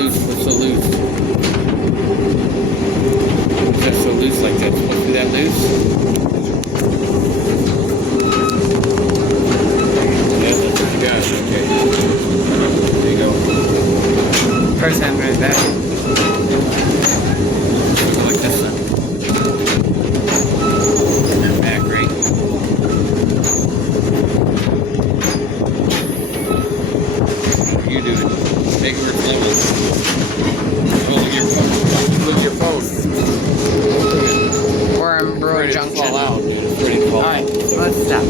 loose? What's so loose? What's that so loose like that? Supposed to be that loose? Yeah, that's what you got. Okay. There you go. First hand right there. Go like this one. And then back, right? You do it. Make it work slowly. Hold your phone. Hold your phone. We're in Brewer Junction. Fall out, dude. It's ready to fall Alright, out. let's stop.